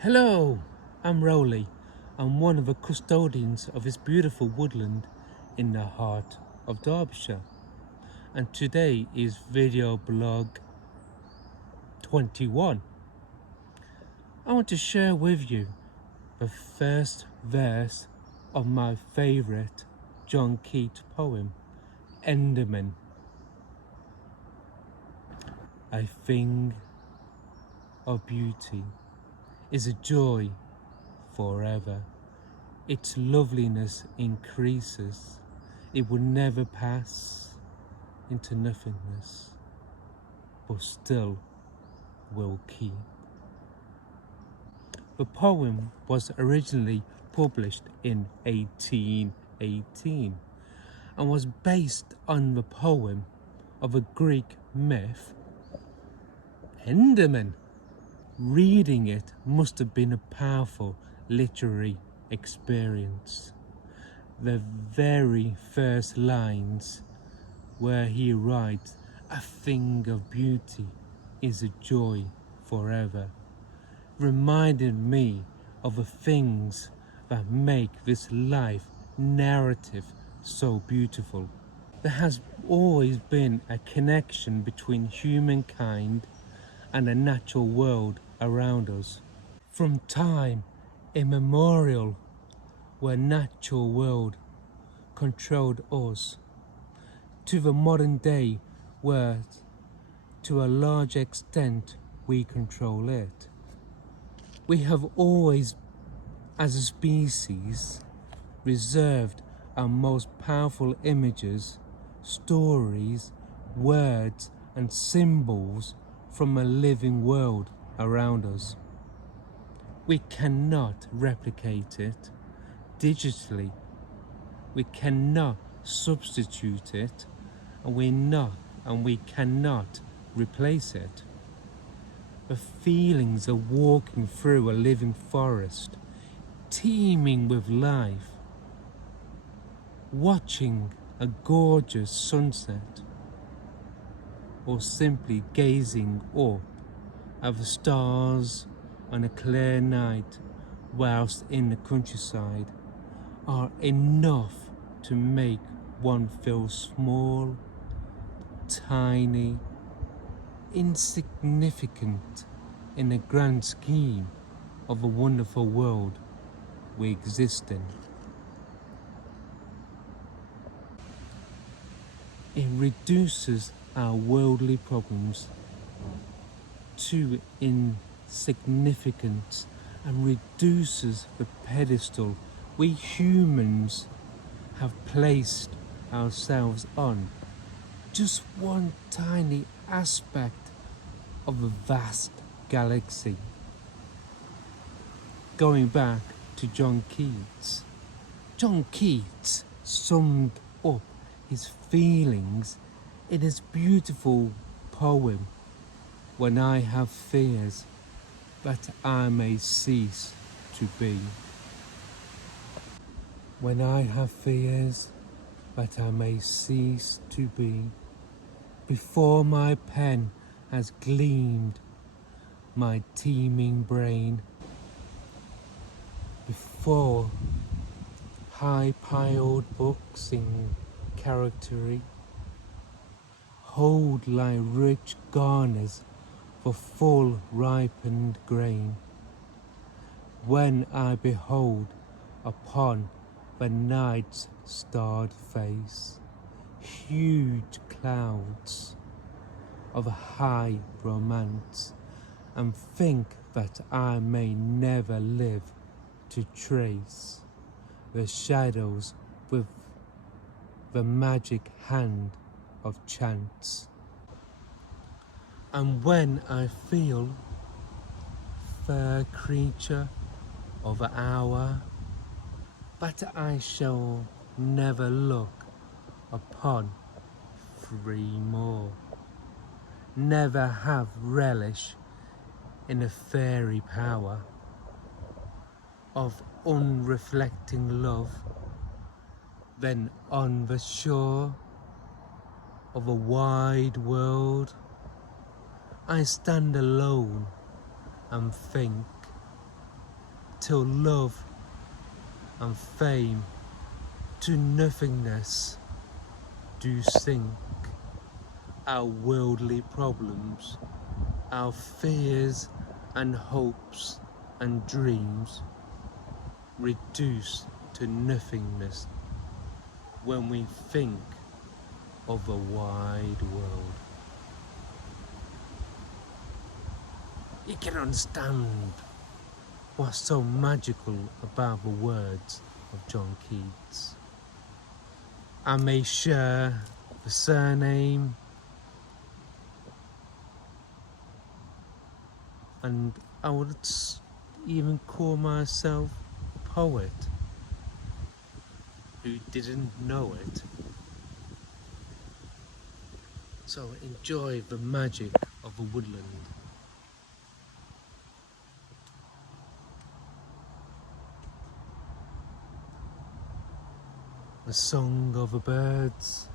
Hello, I'm Rowley. I'm one of the custodians of this beautiful woodland in the heart of Derbyshire. And today is video blog 21. I want to share with you the first verse of my favourite John Keats poem, Endymion. A thing of beauty is a joy forever. Its loveliness increases. It will never pass into nothingness, but still will keep. The poem was originally published in 1818 and was based on the poem of a Greek myth, Endymion. Reading it must have been a powerful literary experience. The very first lines where he writes, "A thing of beauty is a joy forever," reminded me of the things that make this life narrative so beautiful. There has always been a connection between humankind and the natural world around us. From time immemorial, where natural world controlled us, to the modern day where to a large extent we control it. We have always, as a species, reserved our most powerful images, stories, words and symbols from a living world around us. We cannot replicate it digitally. We cannot substitute it, and we cannot replace it. The feelings of walking through a living forest, teeming with life, watching a gorgeous sunset, or simply gazing up at the stars on a clear night whilst in the countryside, are enough to make one feel small, tiny, insignificant in the grand scheme of a wonderful world we exist in. It reduces our worldly problems to insignificance and reduces the pedestal we humans have placed ourselves on. Just one tiny aspect of a vast galaxy. Going back to John Keats summed up his feelings in his beautiful poem, "When I have fears, that I may cease to be." When I have fears, that I may cease to be, before my pen has gleamed my teeming brain, before high-piled books in charactery hold like rich garners for full ripened grain, when I behold upon the night's starred face huge clouds of high romance, and think that I may never live to trace the shadows with the magic hand of chance. And when I feel, fair creature of the hour, that I shall never look upon three more, never have relish in the fairy power of unreflecting love, then on the shore of a wide world I stand alone and think till love and fame to nothingness do sink. Our worldly problems, our fears and hopes and dreams reduce to nothingness when we think of a wide world. You can understand what's so magical about the words of John Keats. I may share the surname and I would even call myself a poet who didn't know it. So enjoy the magic of the woodland. The song of the birds,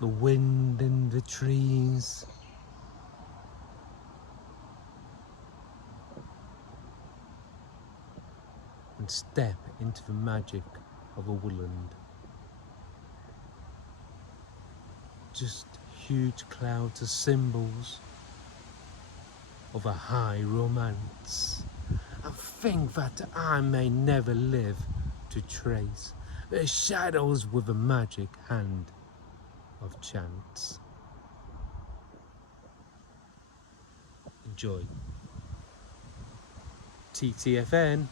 the wind in the trees, and step into the magic of a woodland. Just huge clouds of symbols of a high romance, and think that I may never live to trace the shadows with the magic hand of chance. Enjoy. TTFN.